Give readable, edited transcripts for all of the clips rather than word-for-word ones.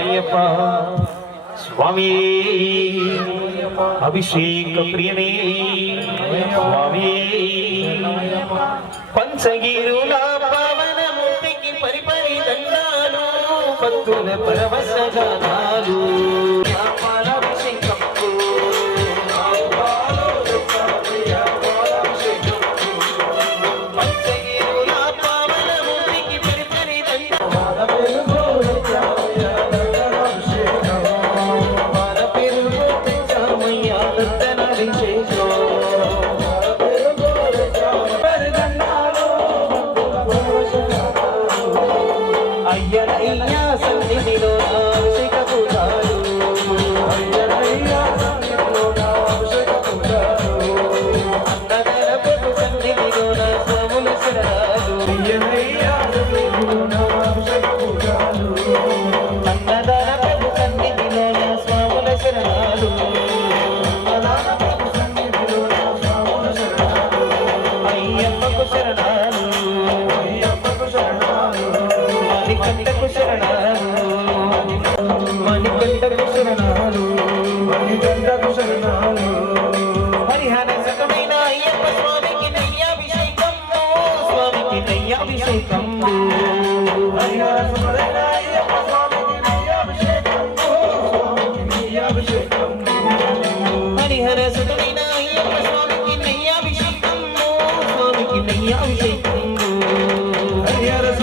అయ్యప్ప స్వామి అభిషేక ప్రియనే స్వామి పంచగిరుల పవనమూర్తికి పరిపరి దండాలు భక్తుల పరవశ గానాలు అయ్యనయ్యా సన్నిధిలో అభిషేక పూజాలు అయ్యనయ్యా సన్నిధిలో అభిషేక పూజాలు అన్నదాన ప్రభు సన్నిధిలో స్వాముల శరణాలు అయ్యనయ్యా సన్నిధిలో అభిషేక పూజాలు అన్నదాన ప్రభు సన్నిధిలో స్వాముల శరణాలు అన్నదాన ప్రభు సన్నిధిలో స్వాముల శరణాలు అయ్యప్పకు శరణాలు అయ్యప్పకు శరణాలు మణికంఠకు శరణాలు మణికంఠకు శరణాలు మణికంఠకు శరణాలు హరిహర సకమైన అయ్యప్ప స్వామికి నయ్యాభిషేకం స్వామికి నయ్యాభిషేకం హరిహర సకమైన అయ్యప్ప స్వామికి నయ్యాభిషేకం స్వామికి నయ్యాభిషేకం హరిహర సకమైన అయ్యప్ప స్వామికి నయ్యాభిషేకం స్వామికి నయ్యాభిషేకం హరిహర సకమైన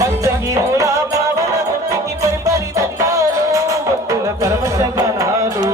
పంచగిరుల పవనమూర్తికి పరిపరి దండాలు భక్తుల పరవశ గానాలు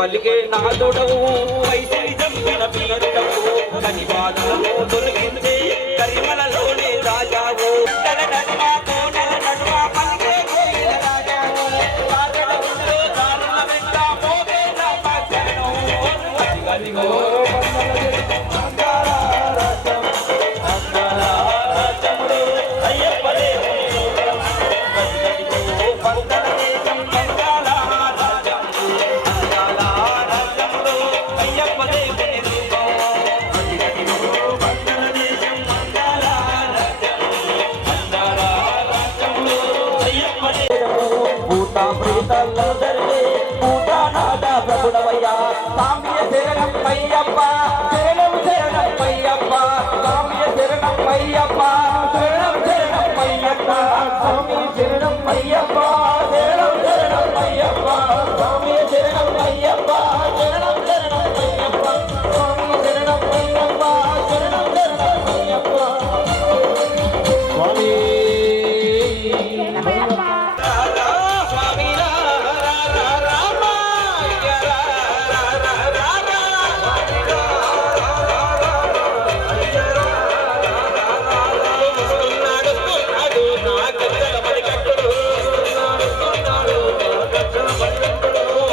పలికే నాదుడవు వైసిరి జంపిన పీరుడవు కనివాదులను తొలగించే కరిమలలోనే రాజావు తన నడుమ కోనల నడుమ పలికే కోయిల రాజావు రాజడవులో దారుల వెంట మోగే రామచరణం అదిగదిగో ప్రభుడవయ్యా సామ్య శరణం అయ్యప్ప శరణం శరణం అయ్యప్ప సామ్య శరణం అయ్యప్ప శరణం శరణం అయ్యప్ప సామ్య శరణం అయ్యప్ప శరణం శరణం అయ్యప్ప సామ్య శరణం అయ్యప్ప శరణం శరణం అయ్యప్ప సామ్య శరణం అయ్యప్ప శరణం శరణం అయ్యప్ప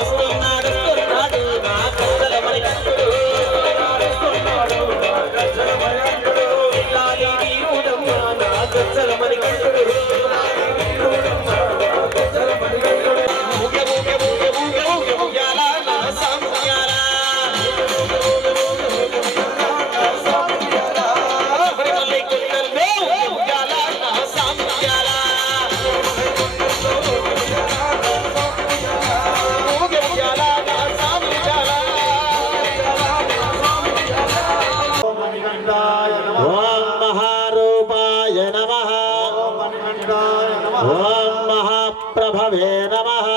స్వామి ఓం మహాప్రభవే నమః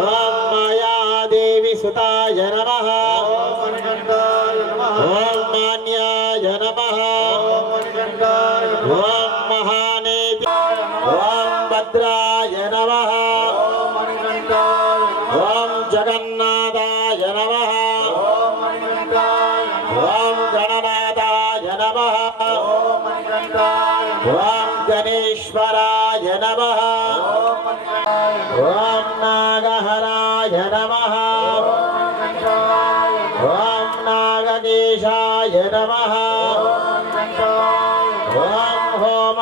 ఓం మాయాదేవి సుతాయ నమః ఓం మాన్యాయ నమః ఓం మహానేతి ఓం భద్రాయ నమః ఓం జగన్నాథాయ నమః ఓం గణనాథాయ నమః ఓం గణేశ్వరాయ నమః ఓం నాగహరాయ నమః ఓం నాగకేశాయ నమః ఓం హోమ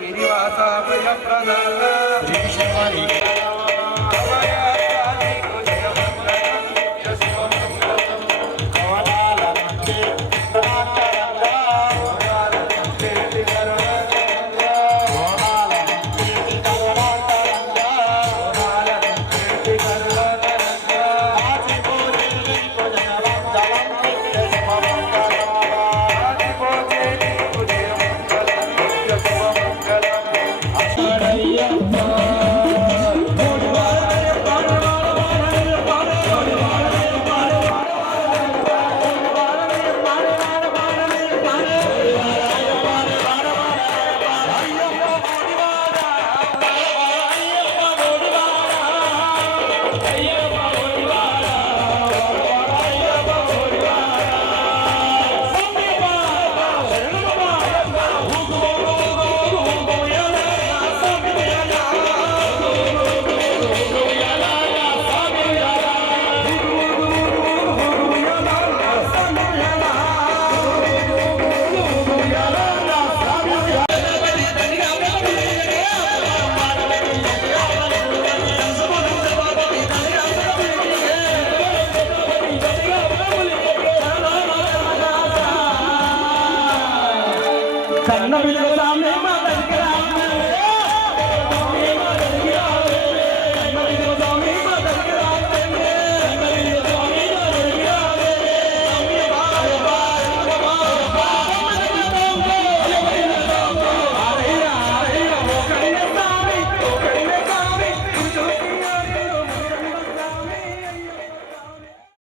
गिरिवासा प्रिय प्रदाता